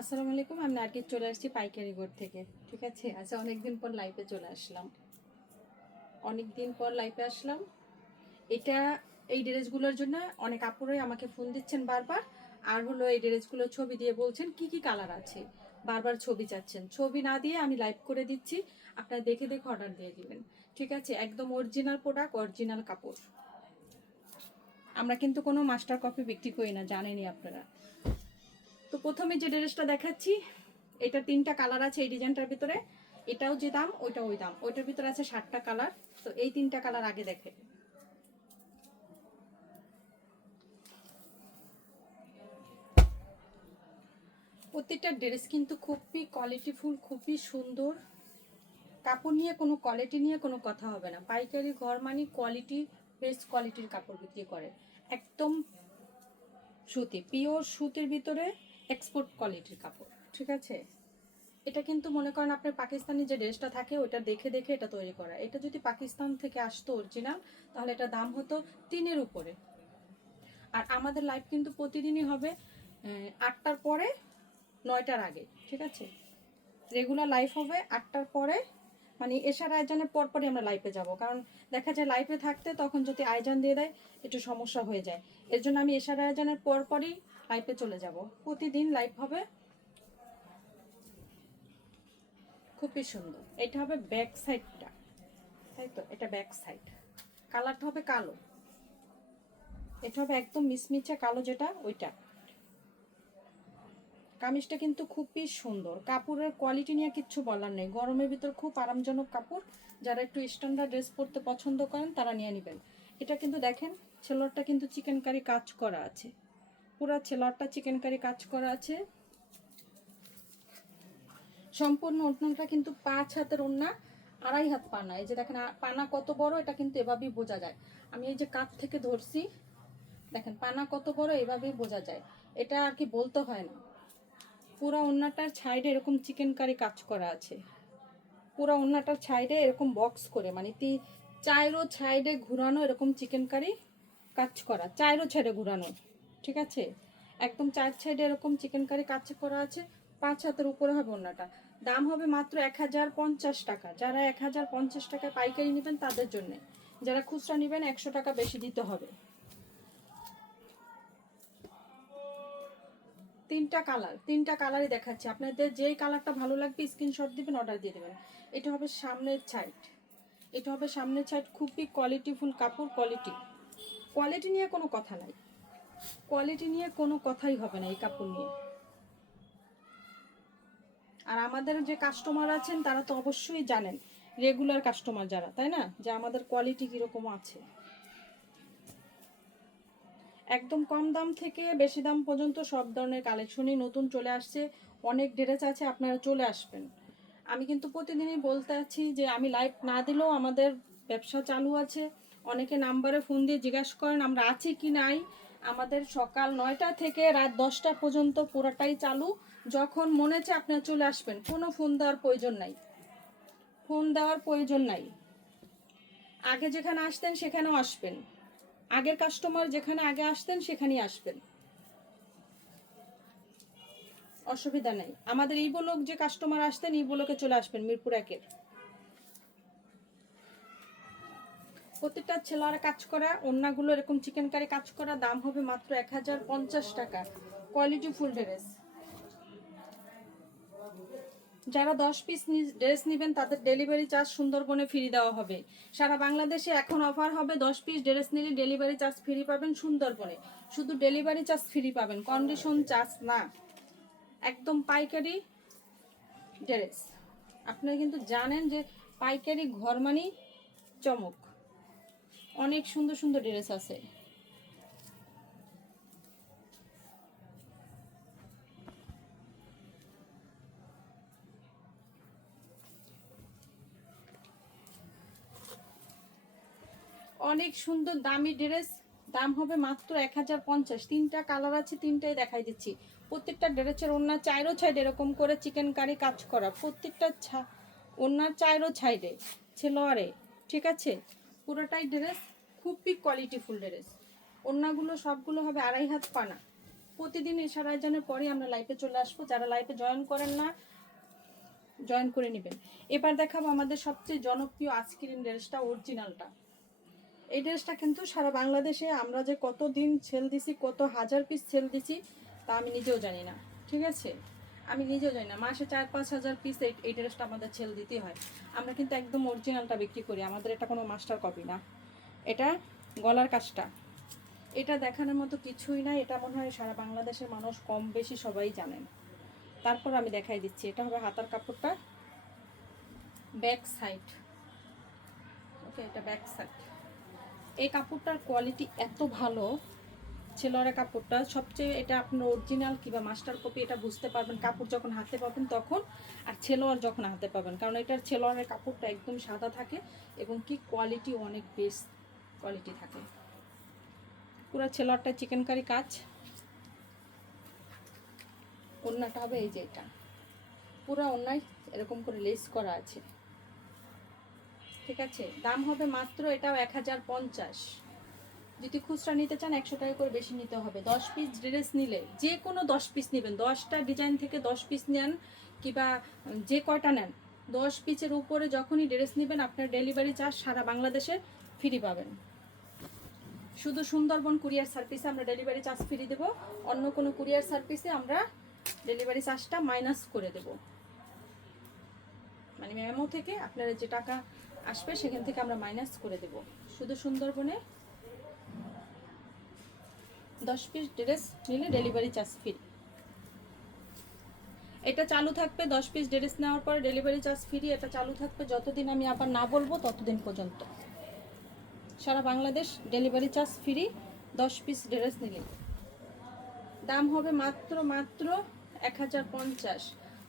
আসসালামু আলাইকুম, আমি নার্গিস চলে আসছি পাইকারি গোড় থেকে। ঠিক আছে? আচ্ছা অনেকদিন পর লাইভে চলে আসলাম। অনেক দিন পর লাইভে আসলাম। এটা, এই ড্রেসগুলোর জন্য অনেক আপুরাই আমাকে ফোন দিচ্ছেন বারবার। আর হলো এই ড্রেসগুলোর ছবি দিয়ে বলছেন, কি কি কালার আছে? বারবার ছবি চাচ্ছেন। ছবি না দিয়ে আমি লাইভ করে দিচ্ছি। আপনারা দেখে দেখে অর্ডার দিয়ে দিবেন। ঠিক আছে? একদম অরিজিনাল প্রোডাক্ট অরিজিনাল কাপড়। আমরা কিন্তু কোনো মাস্টার কপি বিক্রি করি না, জানেনই আপনারা। তো প্রথমে যে ড্রেসটা দেখাচ্ছি, এটা তিনটা কালার আছে এই ডিজাইনটার ভিতরে। এটাও যে দাম ওইটা ওই দাম। ওইটার ভিতরে আছে ষাটটা কালার। তো এই তিনটা কালার আগে দেখে। প্রত্যেকটা ড্রেস কিন্তু খুবই কোয়ালিটিফুল খুবই সুন্দর। কাপড় নিয়ে কোনো কোয়ালিটি নিয়ে কোনো কথা হবে না। পাইকারি ঘর মানে কোয়ালিটি বেস্ট কোয়ালিটির কাপড় বিক্রি করে। একদম সুতি পিওর সুতির ভিতরে এক্সপোর্ট কোয়ালিটির কাপড়, ঠিক আছে? এটা কিন্তু মনে করেন আপনার পাকিস্তানি যে ড্রেসটা থাকে ওটা দেখে দেখে এটা তৈরি করা। এটা যদি পাকিস্তান থেকে আসতো অরিজিনাল তাহলে এটা দাম হতো তিনের উপরে। আর আমাদের লাইফ কিন্তু প্রতিদিনই হবে আটটার পরে নয়টার আগে, ঠিক আছে? রেগুলার লাইফ হবে আটটার পরে মানে এশার আয়োজনের পর পরই আমরা লাইফে যাব। কারণ দেখা যায় লাইফে থাকতে তখন যদি আয়োজন দিয়ে দেয়, একটু সমস্যা হয়ে যায়। এর জন্য আমি এশার আয়োজনের পর পরই লাইফে চলে যাব। প্রতিদিন লাইফ হবে খুবই সুন্দর। এটা হবে ব্যাক সাইডটা তাই তো? এটা ব্যাক সাইড কালারটা হবে কালো। এটা হবে একদম মিসমিচা কালো যেটা, ওইটা। কামিজটা কিন্তু খুবই সুন্দর। কাপড়ের কোয়ালিটি নিয়ে কিচ্ছু বলার নেই। গরমের ভিতর খুব আরামজনক কাপড়। যারা একটু স্ট্যান্ডার্ড ড্রেস পরতে পছন্দ করেন, তারা নিয়ে নেবেন। এটা কিন্তু দেখেন, ছেলরটা কিন্তু চিকেন কারি কাজ করা আছে। পুরা ছেলরটা চিকেন কারি কাজ করা আছে। সম্পূর্ণ ওড়নাটা কিন্তু পাঁচ হাতের ওড়না, আড়াই হাত পানা। এই যে দেখেন, পানা কত বড়, এটা কিন্তু এভাবেই বোঝা যায়। আমি এই যে কাপ থেকে ধরছি, দেখেন, পানা কত বড়, এভাবেই বোঝা যায়। এটা আর কি বলতে হয় না। পুরো ওড়নাটার সাইডে এরকম চিকেন কারি কাজ করা আছে। পুরো ওড়নাটার সাইডে এরকম বক্স করে মানে তি, চাইরো সাইডে ঘুরানো এরকম চিকেন কারি কাজ করা, চাইরো সাইডে ঘুরানো, ঠিক আছে? একদম চার সাইডে এরকম চিকেন কারি কাজ করা আছে, পাঁচ হাতের উপরে হবে ওড়নাটা দাম হবে মাত্র এক হাজার পঞ্চাশ টাকা। যারা এক হাজার পঞ্চাশ টাকায় পাইকারি নেবেন তাদের জন্য। যারা খুচরা নেবেন একশো টাকা বেশি দিতে হবে। তিনটা কালার তিনটা কালারই দেখাচ্ছি। আপনাদের যেই কালারটা ভালো লাগবে স্ক্রিনশট দিবেন অর্ডার দিয়ে দেবেন। এটা হবে সামনের সাইড এটা হবে সামনের সাইড খুবই কোয়ালিটিফুল কাপড় কোয়ালিটি কোয়ালিটি নিয়ে কোনো কথা নাই। কোয়ালিটি নিয়ে কোনো কথাই হবে না এই কাপড় নিয়ে। আর আমাদের যে কাস্টমার আছেন, তারা তো অবশ্যই জানেন। রেগুলার কাস্টমার যারা, তাই না? যে আমাদের কোয়ালিটি কীরকম আছে। একদম কম দাম থেকে বেশি দাম পর্যন্ত সব ধরনের কালেকশনই নতুন চলে আসছে। অনেক ড্রেস আছে, আপনারা চলে আসবেন। আমি কিন্তু প্রতিদিনই বলতে আছি যে আমি লাইভ না দিলেও আমাদের ব্যবসা চালু আছে। অনেকে নাম্বারে ফোন দিয়ে জিজ্ঞাসা করেন, আমরা আছি কি নাই? আমাদের সকাল নয়টা থেকে রাত দশটা পর্যন্ত পুরোটাই চালু। যখন মনে হচ্ছে আপনারা চলে আসবেন। কোনো ফোন দেওয়ার প্রয়োজন নাই। ফোন দেওয়ার প্রয়োজন নাই। আগে যেখানে আসতেন সেখানেও আসবেন। আগের কাস্টমার যেখানে আগে আসতেন, সেখানেই আসবেন। অসুবিধা নেই। আমাদের এই বলক যে কাস্টমার আসতেন, এই বলকে চলে আসবেন মিরপুর একের। প্রত্যেকটা ছেলেরা কাজ করা, অন্যগুলো এরকম চিকেন কারি কাজ করা, দাম হবে মাত্র এক হাজার পঞ্চাশ টাকা। কোয়ালিটি ফুল ড্রেস যারা দশ পিস ড্রেস নেবেন, তাদের ডেলিভারি চার্জ সুন্দরবনে ফ্রি দেওয়া হবে। সারা বাংলাদেশে এখন অফার হবে দশ পিস ড্রেস নিলে ডেলিভারি চার্জ ফ্রি পাবেন সুন্দরবনে। শুধু ডেলিভারি চার্জ ফ্রি পাবেন কন্ডিশন চার্জ না। একদম পাইকারি ড্রেস আপনারা কিন্তু জানেন যে পাইকারি ঘর মানেই চমক। অনেক সুন্দর সুন্দর ড্রেস আছে। অনেক সুন্দর দামি ড্রেস, দাম হবে মাত্র এক হাজার পঞ্চাশ। তিনটা কালার আছে, তিনটাই দেখাই দিচ্ছি। প্রত্যেকটা ড্রেসের ওনার চাইরো সাইড এরকম করে চিকেন কারি কাজ করা। প্রত্যেকটা ছা ওনার চাইরো সাইডে ছেলোয়ারে, ঠিক আছে? পুরোটাই ড্রেস খুবই কোয়ালিটিফুল ড্রেস ওনাগুলো সবগুলো হবে আড়াই হাত পানা। প্রতিদিন এশার আয়োজনের পরে আমরা লাইভে চলে আসব। যারা লাইভে জয়েন করেন না জয়েন করে নেবেন। এবার দেখাবো আমাদের সবচেয়ে জনপ্রিয় আজকের ড্রেসটা অরিজিনালটা এই ড্রেসটা কিন্তু সারা বাংলাদেশে আমরা যে কত দিন সেল দিছি, কত হাজার পিস সেল দিছি, তা আমি নিজেও জানি না। ঠিক আছে? আমি নিজেও জানি না। মাসে চার, পাঁচ হাজার পিস এই ড্রেসটা আমাদের সেল দিতে হয়। আমরা কিন্তু একদম অরিজিনালটা বিক্রি করি। আমাদের এটা কোনো মাস্টার কপি না। এটা গলার কাজটা। এটা দেখানোর মতো কিছুই না। এটা মনে হয় সারা বাংলাদেশের মানুষ কম বেশি সবাই জানেন। তারপর আমি দেখাই দিচ্ছি। এটা হবে হাতার কাপড়টা। ব্যাক সাইড ওকে এটা ব্যাক সাইড এই কাপড়টার কোয়ালিটি এত ভালো ছেলোয়ারা কাপড়টা সবচেয়ে এটা আপনার অরিজিনাল কিংবা মাস্টার কপি এটা বুঝতে পারবেন, কাপড় যখন হাতে পাবেন তখন, আর ছেলোয়ার যখন হাতে পাবেন। কারণ এটার ছেলোয়ারের কাপড়টা একদম সাদা থাকে এবং কি কোয়ালিটি অনেক বেস্ট কোয়ালিটি থাকে। পুরো ছেলোয়ারটা চিকেন কারি কাজ। ওড়নাটা হবে এই যে এটা। পুরো অন্যায় এরকম করে লেস করা আছে। ঠিক আছে? দাম হবে মাত্র এটাও এক হাজার পঞ্চাশ। যদি খুচরা নিতে চান একশো টাকা করে বেশি নিতে হবে। দশ পিস ড্রেস নিলে, যে কোনো দশ পিস নেবেন। দশটা ডিজাইন থেকে দশ পিস নেন কিংবা যে কয়টা নেন, দশ পিসের উপরে যখনই ড্রেস নেবেন আপনার ডেলিভারি চার্জ সারা বাংলাদেশে ফ্রি পাবেন। শুধু সুন্দরবন কুরিয়ার সার্ভিসে আমরা ডেলিভারি চার্জ ফ্রি দেবো। অন্য কোনো কুরিয়ার সার্ভিসে আমরা ডেলিভারি চার্জটা মাইনাস করে দেব। মানে মেমো থেকে আপনারা যে টাকা আসবে, সেখান থেকে আমরা মাইনাস করে দেব। শুধু সুন্দরবনে দশ পিস ড্রেস নিলে ডেলিভারি চার্জ ফ্রি এটা চালু থাকবে, দশ পিস ড্রেস নেওয়ার পরে ডেলিভারি চার্জ ফ্রি এটা চালু থাকবে যতদিন আমি আবার না বলব, ততদিন পর্যন্ত। সারা বাংলাদেশ ডেলিভারি চার্জ ফ্রি দশ পিস ড্রেস নিলে। দাম হবে মাত্র মাত্র এক হাজার পঞ্চাশ।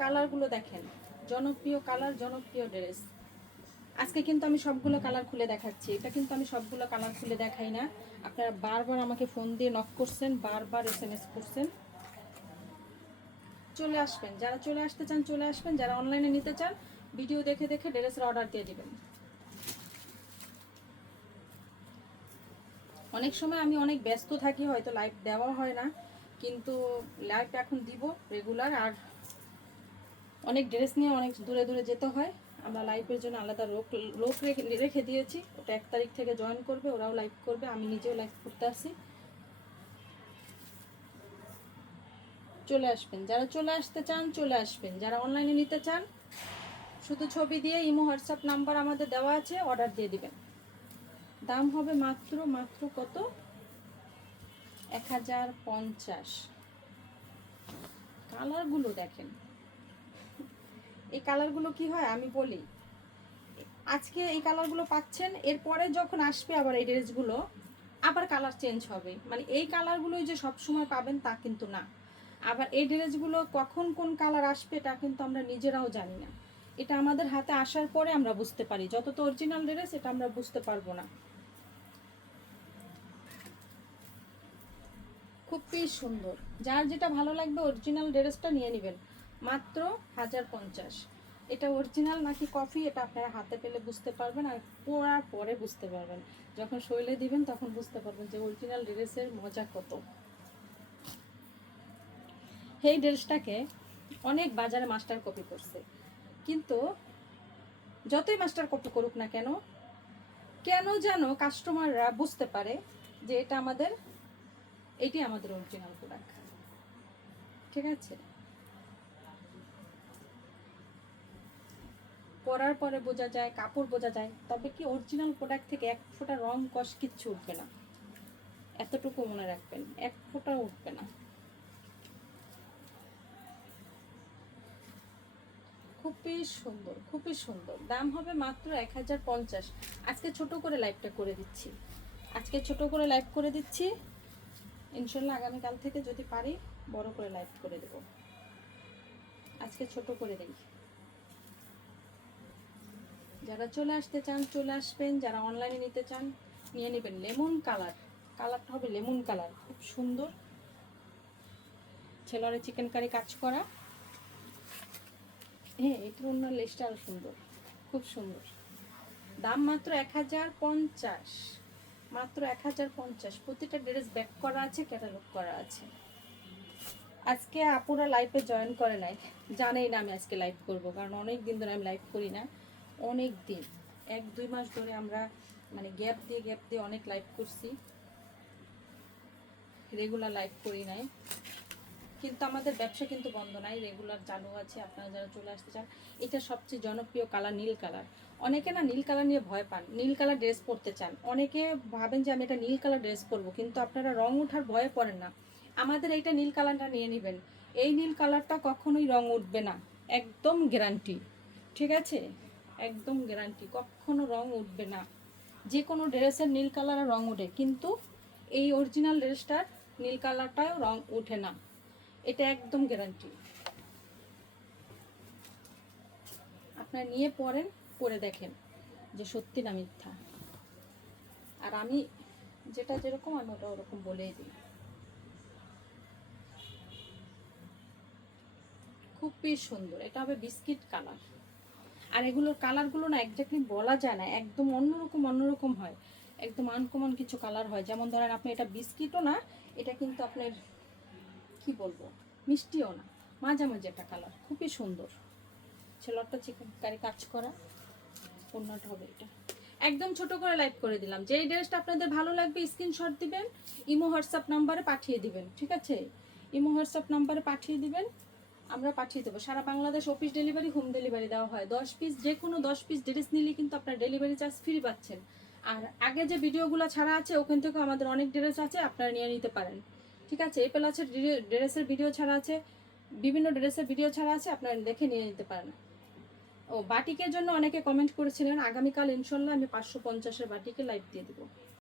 কালারগুলো দেখেন। জনপ্রিয় কালার জনপ্রিয় ড্রেস আজকে কিন্তু আমি সবগুলো কালার খুলে দেখাচ্ছি। এটা কিন্তু আমি সবগুলো কালার খুলে দেখাই না। আপনারা বারবার আমাকে ফোন দিয়ে নক করছেন, বারবার এস এম এস করছেন। চলে আসবেন। যারা চলে আসতে চান, চলে আসবেন। যারা অনলাইনে নিতে চান ভিডিও দেখে দেখে ড্রেসের অর্ডার দিয়ে দেবেন। অনেক সময় আমি অনেক ব্যস্ত থাকি, হয়তো লাইভ দেওয়া হয় না। কিন্তু লাইভ এখন দিব রেগুলার আর অনেক ড্রেস নিয়ে অনেক দূরে দূরে যেতে হয়। আমরা লাইভের জন্য আলাদা লোক লোক রেখে রেখে দিয়েছি। ওটা এক তারিখ থেকে জয়েন করবে, ওরাও লাইভ করবে, আমি নিজেও লাইভ করতে আসি। চলে আসবেন। যারা চলে আসতে চান, চলে আসবেন। যারা অনলাইনে নিতে চান, শুধু ছবি দিয়ে, ইমো, হোয়াটসঅ্যাপ নাম্বার আমাদের দেওয়া আছে অর্ডার দিয়ে দিবেন। দাম হবে মাত্র মাত্র কত? এক হাজার পঞ্চাশ। কালারগুলো দেখেন। এই কালারগুলো কি হয় আমি বলি। আজকে এই কালারগুলো পাচ্ছেন, এরপরে যখন আসবে আবার এই ড্রেসগুলো, আবার কালার চেঞ্জ হবে। মানে এই কালারগুলোই যে সব সময় পাবেন তা কিন্তু না। আবার এই ড্রেসগুলো কখন কোন কালার আসবে তা কিন্তু আমরা নিজেরাও জানি না। এটা আমাদের হাতে আসার পরে আমরা বুঝতে পারি। যত তো অরিজিনাল ড্রেস, এটা আমরা বুঝতে পারব না। খুবই সুন্দর। যার যেটা ভালো লাগবে, অরিজিনাল ড্রেসটা নিয়ে নেবেন। মাত্র হাজার পঞ্চাশ। এটা অরিজিনাল নাকি কফি এটা আপনারা হাতে পেলে বুঝতে পারবেন আর পরার পরে বুঝতে পারবেন। যখন শৈলে দিবেন, তখন বুঝতে পারবেন যে অরিজিনাল ড্রেসের মজা কত। এই ড্রেসটাকে অনেক বাজারে মাস্টার কপি করছে। কিন্তু যতই মাস্টার কপি করুক না কেন কেন যেন কাস্টমাররা বুঝতে পারে যে এটা আমাদের এটি আমাদের অরিজিনাল প্রোডাক্ট ঠিক আছে? পরার পরে বোঝা যায়, কাপড় বোঝা যায়, তবে কি অরিজিনাল প্রোডাক্ট থেকে এক ফোঁটা রং কষ কিচ্ছু উঠবে না। এতটুকু মনে রাখবেন, এক ফোঁটা উঠবে না। খুবই সুন্দর খুবই সুন্দর। দাম হবে মাত্র এক হাজার পঞ্চাশ। আজকে ছোট করে লাইভটা করে দিচ্ছি। আজকে ছোট করে লাইভ করে দিচ্ছি। ইনশাল্লাহ আগামীকাল থেকে যদি পারি, বড় করে লাইভ করে দেব। আজকে ছোট করে দিই। যারা চলে আসতে চান, চলে আসবেন। যারা অনলাইনে নিতে চান, নিয়ে নেবেন লেমন কালার। কালারটা হবে লেমন কালার, খুব সুন্দর। ছেলরে চিকেন কারি কাজ করা। হ্যাঁ এটার অন্য লেসটা আরও সুন্দর, খুব সুন্দর। দাম মাত্র এক হাজার পঞ্চাশ। মাত্র এক হাজার পঞ্চাশ। প্রতিটা ড্রেস ব্যাক করা আছে ক্যাটালগ করা আছে। আজকে আপুরা লাইভে জয়েন করে নাই। জানেই না আমি আজকে লাইভ করব, কারণ অনেক দিন ধরে আমি লাইভ করি না। অনেক দিন। এক, দুই মাস ধরে আমরা মানে গ্যাপ দিয়ে গ্যাপ দিয়ে অনেক লাইভ করছি। রেগুলার লাইভ করি নাই। কিন্তু আমাদের ব্যবসা কিন্তু বন্ধ নাই। রেগুলার চালু আছে। আপনারা যারা চলে আসতে চান, এটা সবচেয়ে জনপ্রিয় কালার নীল কালার অনেকে না নীল কালার নিয়ে ভয় পান। নীল কালার ড্রেস পরতে চান। অনেকে ভাবেন যে আমি এটা নীল কালার ড্রেস পরবো, কিন্তু আপনারা রং ওঠার ভয়ে পড়েন না। আমাদের এইটা নীল কালারটা নিয়ে নেবেন। এই নীল কালারটা কখনোই রং উঠবে না। একদম গ্যারান্টি ঠিক আছে? একদম গ্যারান্টি কখনো রং উঠবে না। যে কোনো ড্রেসের নীল কালারের রং ওঠে, কিন্তু এই অরিজিনাল ড্রেসটার নীল কালারটাও রং ওঠে না। এটা একদম গ্যারান্টি আপনার নিয়ে পরেন পরে দেখেন যে সত্যি না মিথ্যা। আর আমি যেটা যেরকম, আমি ওটা ওরকম বলেই দিই। খুবই সুন্দর, এটা হবে বিস্কিট কালার। আর এগুলোর কালারগুলো না একজাক্টলি বলা যায় না, একদম অন্যরকম অন্যরকম হয়। একদম আনকমন কিছু কালার হয়। যেমন ধরেন আপনি এটা বিস্কিটও না, এটা কিন্তু আপনার, কি বলব, মিষ্টিও না। মাঝামাঝি একটা কালার খুবই সুন্দর। ছেলেটা চিকেন কারি কাজ করা অন্যটা হবে এটা। একদম ছোট করে লাইভ করে দিলাম। যেই ড্রেসটা আপনাদের ভালো লাগবে স্ক্রিনশট দিবেন, ইমো হোয়াটসঅ্যাপ নাম্বারে পাঠিয়ে দিবেন, ঠিক আছে? ইমো হোয়াটসঅ্যাপ নাম্বারে পাঠিয়ে দিবেন আমরা পাঠিয়ে দেবো। সারা Bangladesh office delivery home delivery দেওয়া হয়। দশ পিস যে কোনো দশ পিস ড্রেস নিলে কিন্তু আপনার ডেলিভারি চার্জ ফ্রি পাচ্ছেন। আর আগে যে ভিডিওগুলো ছাড়া আছে, ওখান থেকে আমাদের অনেক ড্রেস আছে, আপনারা নিয়ে নিতে পারেন। ঠিক আছে? এই প্লাসের ড্রেসের ভিডিও ছাড়া আছে, বিভিন্ন ড্রেসের ভিডিও ছাড়া আছে, আপনারা দেখে নিয়ে নিতে পারেন। ও বাটিকের জন্য অনেকে কমেন্ট করেছিলেন, আগামীকাল ইনশাল্লাহ আমি পাঁচশো পঞ্চাশের বাটিকে লাইভ দিয়ে দেবো।